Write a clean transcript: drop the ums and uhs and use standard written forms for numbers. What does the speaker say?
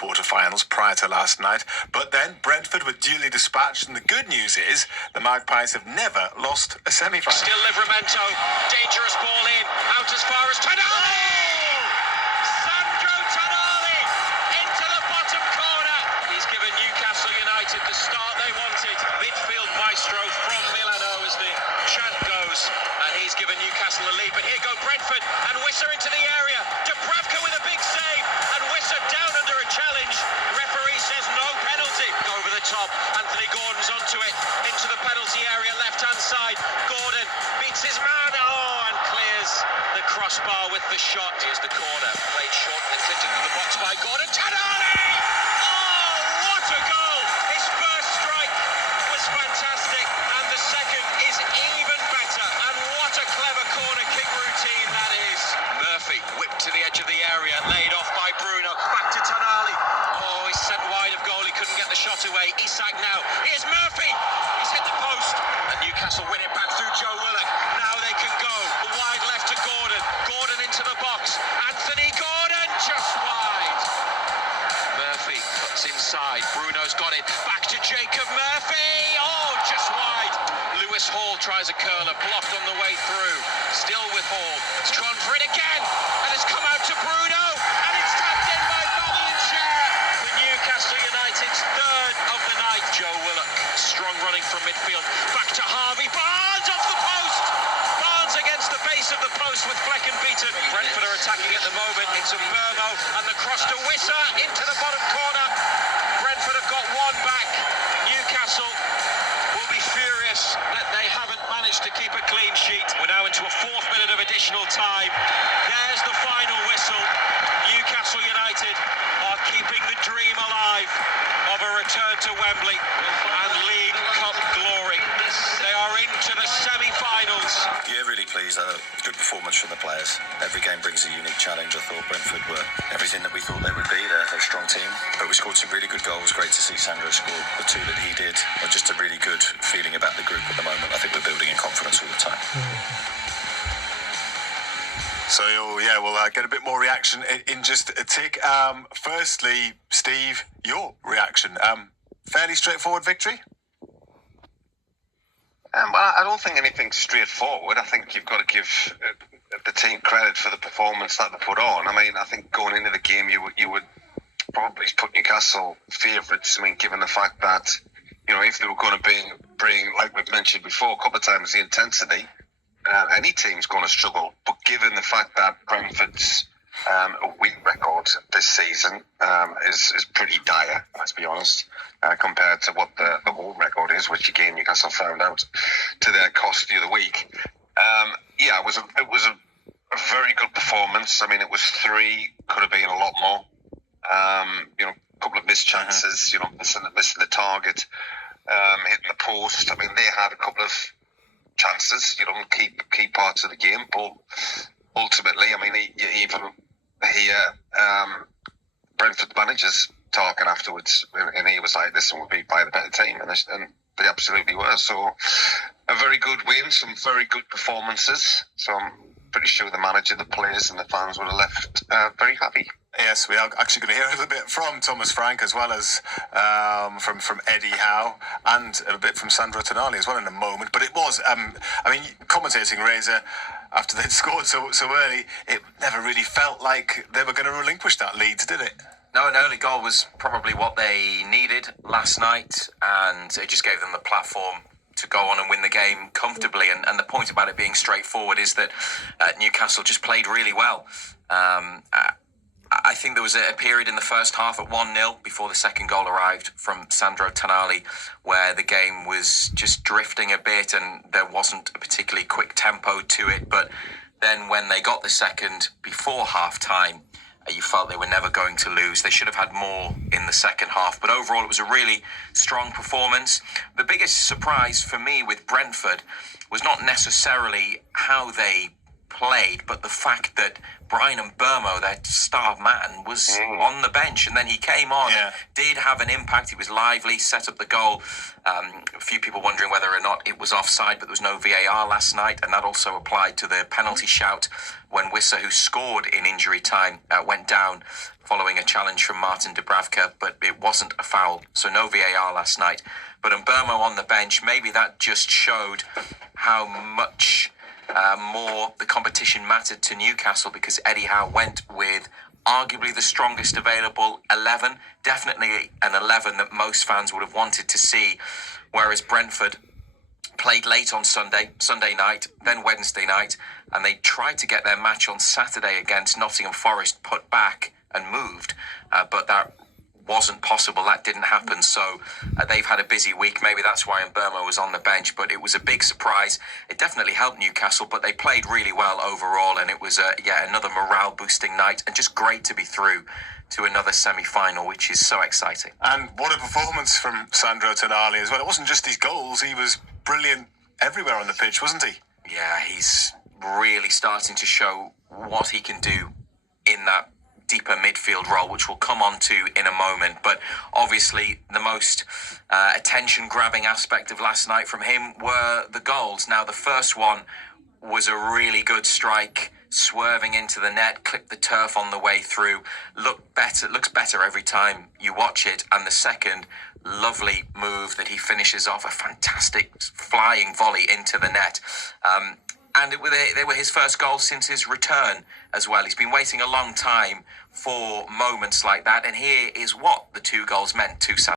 quarter-finals prior to last night. But then Brentford were duly dispatched, and the good news is the Magpies have never lost a semi-final. Still Livramento, dangerous ball in, out as far as Tonali! Sandro Tonali into the bottom corner. He's given Newcastle United the start they wanted. Midfield maestro from Milano as the chant goes, and he's given Newcastle a lead. But here go Brentford, and Wissa into the area. Dubravka with a big save, and Wissa down under a challenge. Referee says no penalty. Over the top, Anthony Gordon's onto it, into the penalty area, left-hand side. Gordon beats his man, and clears the crossbar with the shot. Here's the corner, played short and clipped into the box by Gordon. Tonali! Oh, what a goal! His first strike was fantastic, and the second is even better. And what a clever corner kick routine that is. Murphy whipped to the edge of the area, laid off by Bruno. Back to Tonali. Oh, he's sent wide of goal. He couldn't get the shot away. Isak now. Here's Murphy. He's hit the post. And Newcastle win it back through Joe Willock. Now they can go. Wide left to Gordon. Gordon into the box. Anthony Gordon just wide. Murphy cuts inside. Bruno's got it. Back to Jacob Murphy. Oh, just wide. Lewis Hall tries a curler. Blocked on the way through. Still with Hall. It's drawn for it again. And it's come out to Bruno. And it's tapped in by Bobby and Cher. For Newcastle United's third of the night. Joe Willock. Strong running from midfield. Back to Harvey. Barnes off the post. Barnes against the base of the post with Fleck and beaten. Brentford are attacking at the moment. It's a Burmo. And the cross to Wissa into the bottom corner. Brentford have got one back. Newcastle will be furious that they haven't managed to keep a clean sheet. We're now into a fourth minute of additional time. There's the final whistle. Newcastle United are keeping the dream alive of a return to Wembley and League Cup glory. They are into the semi-finals. Yeah, really pleased. Good performance from the players. Every game brings a unique challenge. I thought Brentford were everything that we thought they would be. They're a strong team, but we scored some really good goals. Great to see Sandro score the two that he did. Just a really good feeling about the group at the moment. I think we're building in confidence all the time. So, yeah, we'll get a bit more reaction in just a tick. Firstly, Steve, your reaction. Fairly straightforward victory? Well, I don't think anything's straightforward. I think you've got to give the team credit for the performance that they put on. I mean, I think going into the game, you would probably put Newcastle favourites. I mean, given the fact that, you know, if they were going to bring, like we've mentioned before, a couple of times, the intensity, any team's going to struggle. But given the fact that Brentford's win record this season is pretty dire, let's be honest, compared to what the home record is, which again Newcastle found out to their cost the other week. Yeah, it was a very good performance. I mean, it was three, could have been a lot more. You know, a couple of missed chances. You know, missing the target, hitting the post. I mean, they had a couple of chances. You know, key parts of the game, but ultimately, I mean, Brentford managers talking afterwards, and he was like, "Listen, we'll be by the better team," and they absolutely were. So, a very good win, some very good performances. So, I'm pretty sure the manager, the players, and the fans would have left very happy. Yes, we are actually going to hear a little bit from Thomas Frank, as well as from Eddie Howe, and a bit from Sandro Tonali as well in a moment. But it was, I mean, commentating Razor after they'd scored so early, it never really felt like they were going to relinquish that lead, did it? No, an early goal was probably what they needed last night, and it just gave them the platform to go on and win the game comfortably. And the point about it being straightforward is that Newcastle just played really well. I think there was a period in the first half at 1-0 before the second goal arrived from Sandro Tonali, where the game was just drifting a bit and there wasn't a particularly quick tempo to it. But then when they got the second before half-time, you felt they were never going to lose. They should have had more in the second half. But overall, it was a really strong performance. The biggest surprise for me with Brentford was not necessarily how they played, but the fact that Brian Mbeumo, their star man, was on the bench, and then he came on, and did have an impact. He was lively, set up the goal. A few people wondering whether or not it was offside, but there was no VAR last night, and that also applied to the penalty shout when Wissa, who scored in injury time, went down following a challenge from Martin Dubravka, but it wasn't a foul, so no VAR last night. But Mbeumo on the bench, maybe that just showed how much more the competition mattered to Newcastle, because Eddie Howe went with arguably the strongest available 11, definitely an 11 that most fans would have wanted to see, whereas Brentford played late on Sunday night, then Wednesday night, and they tried to get their match on Saturday against Nottingham Forest put back and moved, but that wasn't possible. That didn't happen. So they've had a busy week. Maybe that's why Mbeumo was on the bench, but it was a big surprise. It definitely helped Newcastle, but they played really well overall, and it was another morale boosting night, and just great to be through to another semi-final, which is so exciting. And what a performance from Sandro Tonali as well. It wasn't just his goals, he was brilliant everywhere on the pitch, wasn't he? Yeah, he's really starting to show what he can do in that deeper midfield role, which we'll come on to in a moment. But obviously the most attention-grabbing aspect of last night from him were the goals. Now, the first one was a really good strike, swerving into the net, clipped the turf on the way through. Looks better every time you watch it. And the second, lovely move that he finishes off, a fantastic flying volley into the net. And they were his first goals since his return as well. He's been waiting a long time for moments like that, and here is what the two goals meant to Sam.